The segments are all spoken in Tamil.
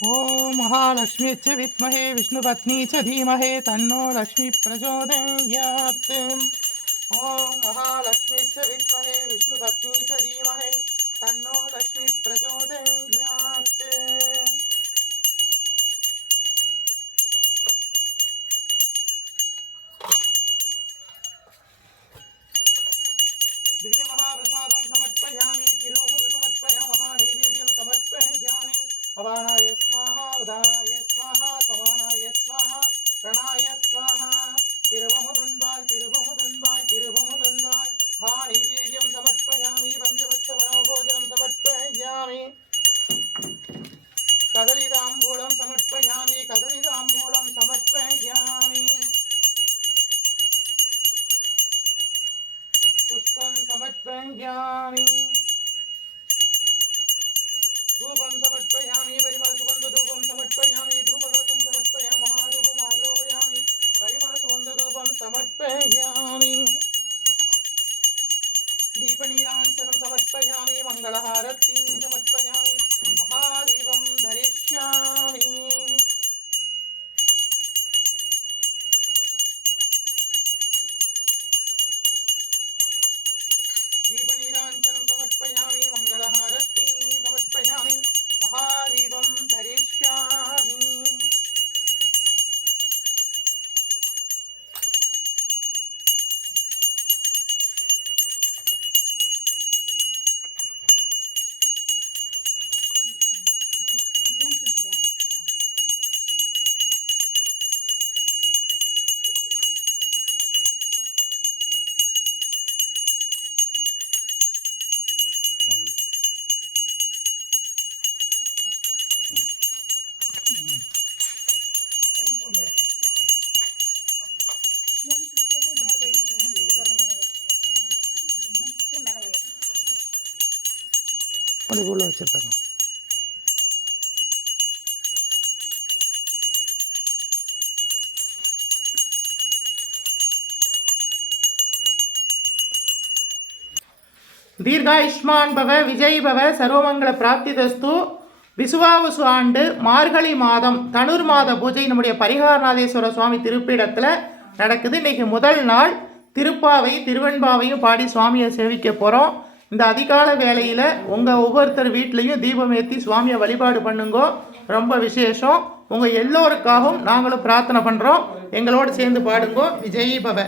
ॐ महालक्ष्मी च विद्महे विष्णुपत्नी च धीमहि तन्नो लक्ष्मी प्रचोदयात्। ॐ महालक्ष्मी च विद्महे विष्णुपत्नी च धीमहि तन्नो लक्ष्मी प्रचोदयात्। दिव्यमहाप्रसादं समर्पयामि, तिरुमुख समर्पयामः, नैवेद्यं समर्पयामि। भवानाय स्वाहा, उदानाय स्वाहा, समानाय स्वाहा, प्रणाय स्वाहा। तिरुवमुदन्वाय तिरुवमुदन्वाय तिरुवमुदन्वाय हा नैवेद्यं समर्पयामि, पञ्चपक्षवनोभोजनं समर्पयामि। कदलीताम्बूलं समर्पयामि, कदलीताम्बूलं समर्पयामि। पुष्पं समर्पयामि, धूपं समर्पयामि, परिमलसुगन्धधूपं समर्पयामि, धूपकलशं समर्पयामः, धूपम् आग्रोपयामि, परिमलसुगन्धधूपं समर्पयामि। दीपनीराञ्जनं समर्पयामि, मङ्गलहारतीं समर्पयामि, महादीपं धरिष्यामि। दीपनीराञ्जनं समर्पयामि, मङ्गलहारतीं समर्पयामि, महादीपं धरिष्यामि। உள்ள வச்சிருக்காங்க. தீர்காயுஷ்மான் பவ விஜய் பவ சர்வமங்கல பிராப்திதஸ்து. விசுவாவசு ஆண்டு மார்கழி மாதம் தனுர் மாத பூஜை நம்முடைய பரிகாரநாதேஸ்வர சுவாமி திருப்பீடத்தில் நடக்குது. இன்றைக்கி முதல் நாள் திருப்பாவை திருவெண்பாவையும் பாடி சுவாமியை சேவிக்க போகிறோம். இந்த அதிகால வேளையில் உங்கள் ஒவ்வொருத்தர் வீட்லேயும் தீபம் ஏற்றி சுவாமியை வழிபாடு பண்ணுங்கோ, ரொம்ப விசேஷம். உங்கள் எல்லோருக்காகவும் நாங்களும் பிரார்த்தனை பண்ணுறோம். எங்களோடு சேர்ந்து பாடுங்கோ. விஜய் பவ.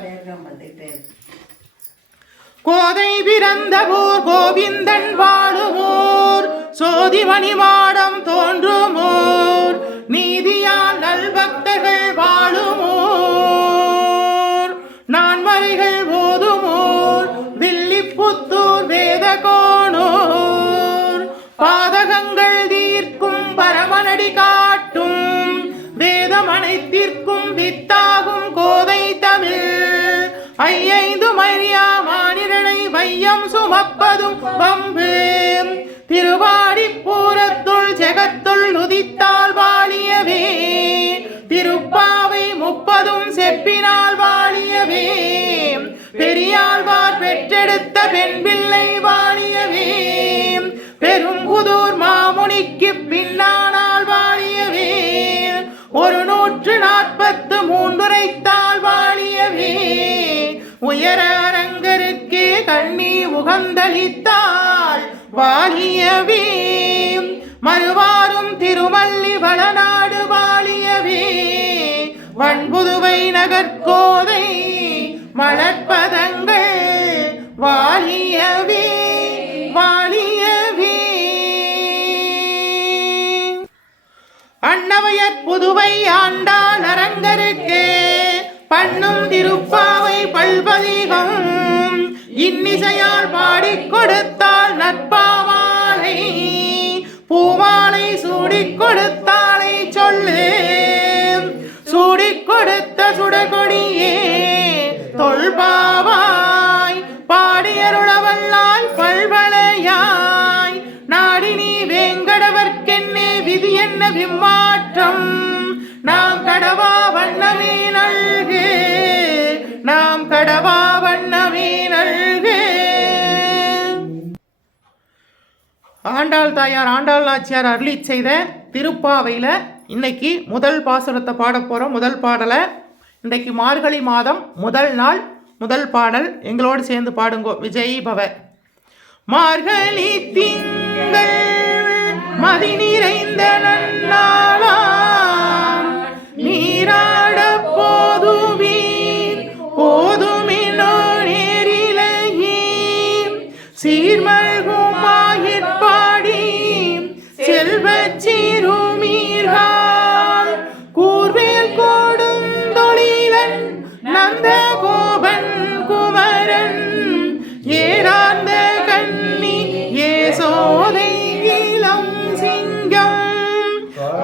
கோதை பிறந்த ஊர் கோவிந்தன் வாழுமூர், சோதிமணி மாடம் தோன்றுமூர், நீதியால் நல்பக்தர்கள் வாழுமூர், நான்மறைகள் ஓதுமூர், வில்லிப்புத்தூர் வேதகோணூர், பாதகங்கள் தீர்க்கும் பரமனடி காட்டும், வேதம் அனைத்திற்கும் வித்தாகும் கோதை தமிழ், ஐந்து மரியா மானிரனை வையம் சுமப்பதும் வம்பு, திருவாடி பூரத்துள் ஜெகத்துள் உதித்தால் வாழியவே, திருப்பாவை 30 செப்பினால் வாழியவே, பெரியாழ்வார் பெற்றெடுத்த பெண் பிள்ளை வாழியவே, பெரும்புதூர் மாமுனிக்கு பின்னானால் வாழியவே, 143 உரைத்தால் வாழியவே, உயர அரங்கருக்கே கண்ணி உகந்தளித்தால் வாழியவே, மறுவாரும் திருமல்லி வளநாடு வாழியவே, வன்புதுவை நகர்கோதை மலர்பதங்கள் வாழியவே வாழியவே. அன்னவையர் புதுவை ஆண்டாள் அரங்கருக்கே பண்ணும் திருப்பாவை பல்பதிகம், இன்னிசையால் பாடிக் கொடுத்தாள் நற்பாமாலை, பூமாலை சூடிக் கொடுத்தாளை சொல்லு, சூடிக் கொடுத்த சுடகொடியே தொல்பாவாய், பாடியருளவல்லாய் பல்வளையாய், நாடினி வேங்கடவர்க்கென்னே விதி என்ன விம்மாற்றம், நாம் கடவா வண்ணமே நல்கு, நாம் கடவா வண்ணமே நல்கு. ஆண்டாள் தாயார் ஆண்டாள் நாச்சியார் அருளி செய்த திருப்பாவையில் இன்னைக்கு முதல் பாசுரத்தை பாட போகிறோம். முதல் பாடலை இன்றைக்கு மார்கழி மாதம் முதல் நாள் முதல் பாடல் எங்களோடு சேர்ந்து பாடுங்கோ. விஜய் பவ. மார்கழி திங்கள் மதி நிறைந்த நன்னாளாம் நீராட போதுவீர் போதுமினோ நேரிலையே சீர்மல்குமாயிற்பாடி செல்வச் சிறுமீர்கள் கூர்வேல் கொடுந்தொழிலன் நந்த கோபன் குமரன் ஏரார்ந்த கண்ணி ஏசோதை இளம் சிங்கம்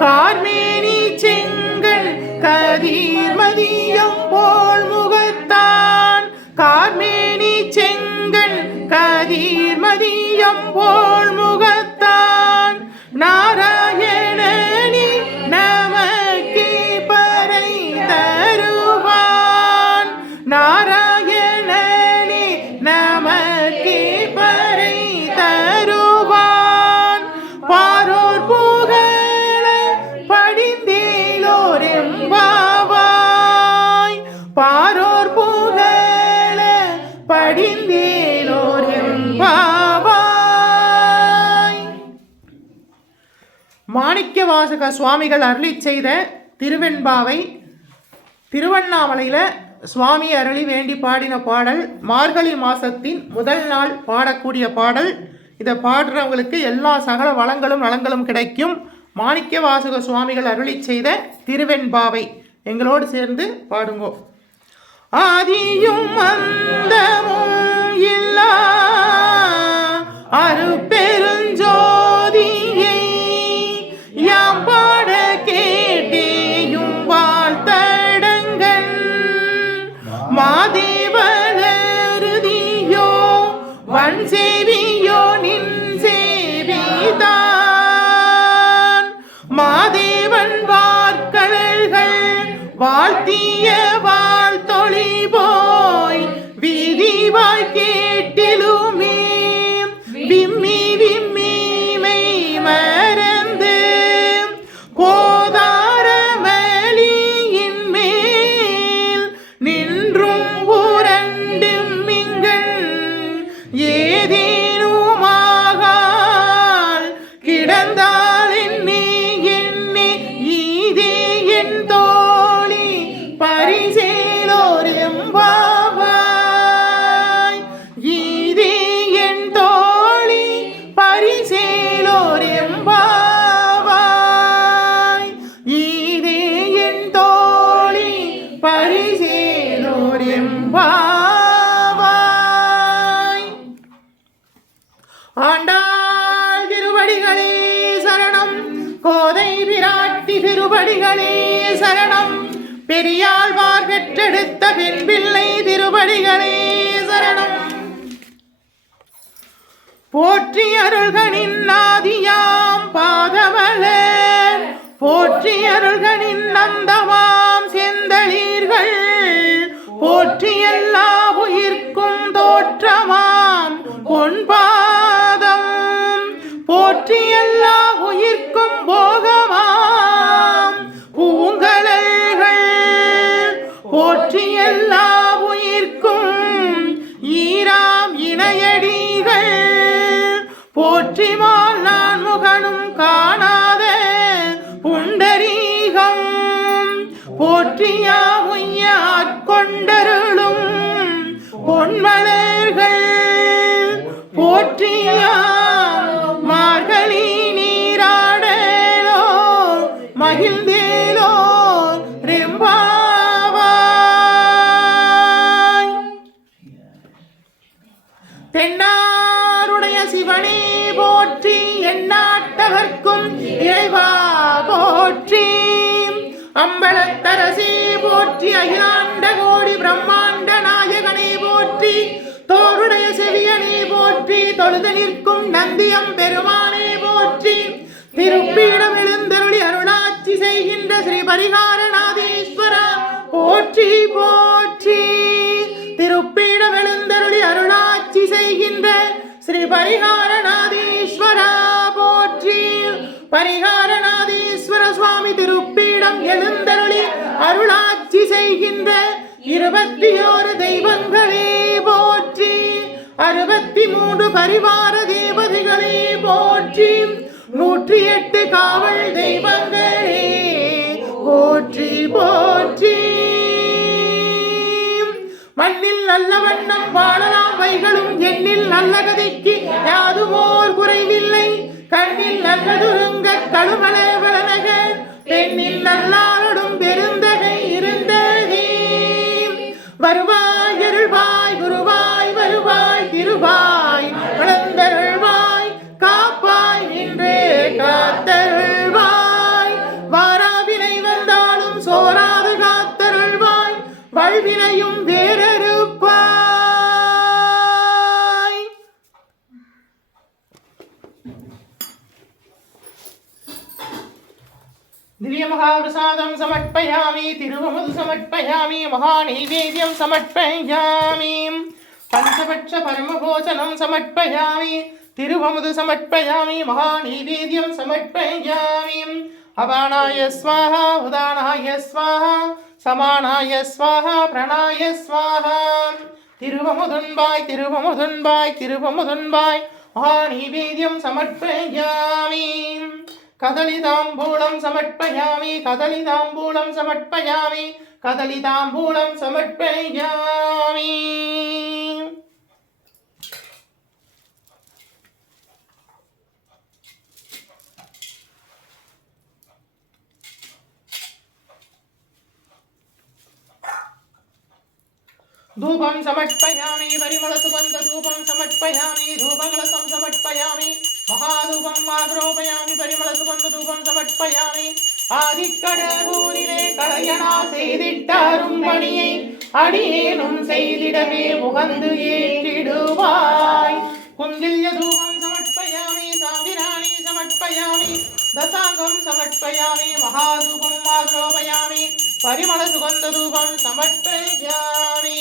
கார்மேனி செங்கல் கதிர்மதியம் போல் முகத்தான் கார்மேனி செங்கல் கதிர்மதியம் போல் முகத்தான் நாராயணனி நமக்கு பறை தருவான் நாராயணனி நமக்கு பறை தருவான் பாரோர் புகழ படிந்தேலோர் எம்பாவாய் பாரோர் புகழ படிந்தேலோர் எம்பாவாய். மாணிக்கவாசக சுவாமிகள் அருளி செய்த திருவெண்பாவை திருவண்ணாமலையில் சுவாமி அருளி வேண்டி பாடின பாடல். மார்கழி மாதத்தின் முதல் நாள் பாடக்கூடிய பாடல். இதை பாடுறவங்களுக்கு எல்லா சகல வளங்களும் நலங்களும் கிடைக்கும். மாணிக்கவாசக சுவாமிகள் அருளி செய்த திருவெண்பாவை எங்களோடு சேர்ந்து பாடுங்கோ. ஆதியும் அந்தமும் இல்லா அருட்பெருஞ்சோதியை யாம் பாட கேட்டேயும் வாழ்த்தடங்கன் மாதேவலருதியோ வன் சேவியோ நின் சேவிதான் மாதேவன் வார்கழல்கள் வாழ்த்திய வாழ்த்தொழி போய் விதிவாய் கேட்டிலுமே விம்மி விம்மி மெய் மறந்து போதாரமலியின் மேல் நின்றும் உரண்டும் மிங்கள் ஏதேனுமாகால் கிடந்தால் எண்ணி எண்ணி ஈதே என் தோழி பரிசேலோர் எம்பாவாய் ஈதே என் தோழி பரிசேலோர் எம்பாவாய் ஈதே என் தோழி பரிசேலோர் எம்பாவாய். ஆண்டாள் திருவடிகளே சரணம். கோதை பிராட்டி திருவடிகளே சரணம். பெரியாழ்வார் பெற்றெடுத்த பெண் பிள்ளை திருவடிகளே சரணம். போற்றி அருள்கனின் ஆதியாம் பாதமலர் போற்றி அருள்கனின் நந்தமாம் செந்தளீர்கள் போற்றி எல்லா உயிர்க்கும் தோற்றமாம் பொன்பாதம் போற்றி எல்லா உயிர்க்கும் போகமாம் பூங்கலல்கள் போற்றி எல்லா உயிர்க்கும் ஈராம் இணையடிகள் போற்றிமால் நான் முகனும் காணாத புண்டரீகம் போற்றியா முய்யாட்கொண்டருளும் பொன்மலர்கள் போற்றியா மார்கழி நீராடலோ மகிழ்ந்தேலோ ரெம்பாவாய். தென்னாருடைய சிவனே போற்றி எந்நாட்டவர்க்கும் இறைவா போற்றி அம்பலத்தரசே போற்றி அகிலாண்ட கோடி பிரம்மாண்ட நாயகனே போற்றி தோருடைய செவியனே போற்றி தொழுது நிற்கும் நந்தியம் பெருமானே போற்றி திருப்பீடம் எழுந்தருளி அருளாட்சி செய்கின்ற ஸ்ரீ பரிகாரநாதீஸ்வரா போற்றி போற்றி திருப்பீடம் எழுந்தருளி அருளாட்சி செய்கின்ற ஸ்ரீ பரிகாரநாதீஸ்வரா போற்றி பரிகாரநாதீஸ்வரா எழுந்தருளி அருளாட்சி செய்கின்ற 21 தெய்வங்களே போற்றி, 63 பரிவார தேவதைகளே போற்றி, 108 காவல் தெய்வங்களே போற்றி போற்றி. மண்ணில் நல்ல வண்ணம் வாழலாம் வைகளும் எண்ணில் நல்ல கதைக்கு யாதுமோர் குறைவில்லை, கண்ணில் நல்லதுருங்க கழுமல வளனக பெண்ணில் நல்லாரடும் பெருந்தகை இருந்ததே. வருவாய் அருள்வாய் குருவாய் வருவாய் திருவாய் வளர்ந்தருள்வாய் காப்பாய் நின்றே காத்தருள்வாய், வாராவினை வந்தாலும் சோராது காத்தருள்வாய் வல்வினையும் வேறறுப்பாய். திவ்ய மகாபிரசாதம் சமர்ப்பயாமி, திருவமுது சமர்ப்பயாமி, மகாநைவேத்யம் சமர்ப்பயாமி, பஞ்சபட்ச பரமபோஜனம் சமர்ப்பயாமி, திருவமுது சமர்ப்பயாமி, மகாநைவேத்யம் சமர்ப்பயாமி. அபானாய ஸ்வாஹா உதானாய ஸ்வாஹா சமானாய ஸ்வாஹா பிரணாய ஸ்வாஹா. திருவமுதுன்பாய் திருவமுதுன்பாய் திருவமுதுன்பாய் மகாநைவேத்யம் சமர்ப்பயாமி. கதலிதாம்பூலம் சமர்ப்பயாமி, கதலிதாம்பூலம் சமர்ப்பயாமி, கதலிதாம்பூலம் சமர்ப்பயாமி. धूपं समर्पयामि, परिमलसुगन्ध धूपं समर्पयामि, धूपकलशं समर्पयामि, महाधूपं आग्रोपयामि, परिमलसुगन्ध धूपं समर्पयामि. ஆதிக்கடவுரிலே கலையனா செய்திட்டாரும் பணியை அடியேனும் செய்திடவே முகந்து ஏற்றிடுவாய். குந்தில்ய தூபம் சமர்ப்பயாமி, சாம்பிராணி சமர்ப்பயாமி, தசாங்கம் சமர்ப்பயாமி, மகாதூபம் ஆக்ரோபயாமி, பரிமள சுகந்த தூபம் சமர்ப்பயாமி.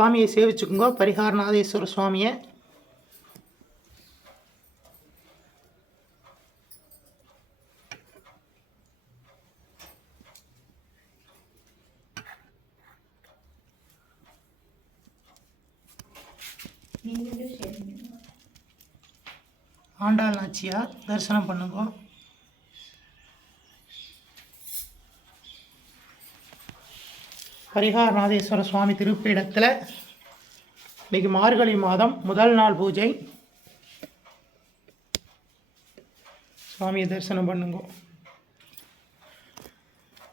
சுவாமியை சேவிச்சுக்குங்க. பரிகாரநாதேஸ்வர சுவாமியை. ஆண்டாள் நாச்சியார் தரிசனம் பண்ணுங்க. பரிகாரநாதேஸ்வர சுவாமி திருப்பீடத்தில் இன்றைக்கி மார்கழி மாதம் முதல் நாள் பூஜை. சுவாமியை தரிசனம் பண்ணுங்க.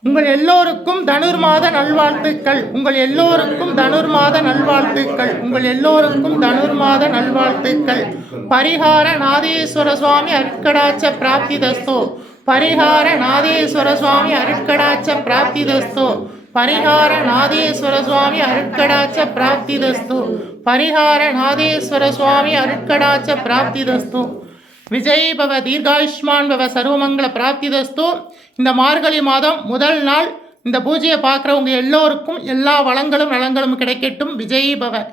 உங்கள் எல்லோருக்கும் தனுர் மாத நல்வாழ்த்துக்கள். உங்கள் எல்லோருக்கும் தனுர் மாத நல்வாழ்த்துக்கள். உங்கள் எல்லோருக்கும் தனுர் மாத நல்வாழ்த்துக்கள். பரிகார நாதேஸ்வர சுவாமி அருட்கடாட்ச பிராப்திதஸ்தோ. பரிகார நாதேஸ்வர சுவாமி அருட்கடாட்ச பிராப்திதஸ்தோ. பரிகார நாதேஸ்வர சுவாமி அருட்கடாட்ச பிராப்திதஸ்து. பரிகார நாதேஸ்வர சுவாமி அருட்கடாட்ச பிராப்திதஸ்து. விஜய் பவ, தீர்காயுஷ்மான் பவ, சர்வமங்கள பிராப்திதஸ்து. இந்த மார்கழி மாதம் முதல் நாள் இந்த பூஜையை பார்க்குறவங்க எல்லோருக்கும் எல்லா வளங்களும் நலங்களும் கிடைக்கட்டும். விஜய் பவ.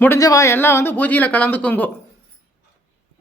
முடிஞ்சவா எல்லாம் பூஜையில் கலந்துக்குங்கோ.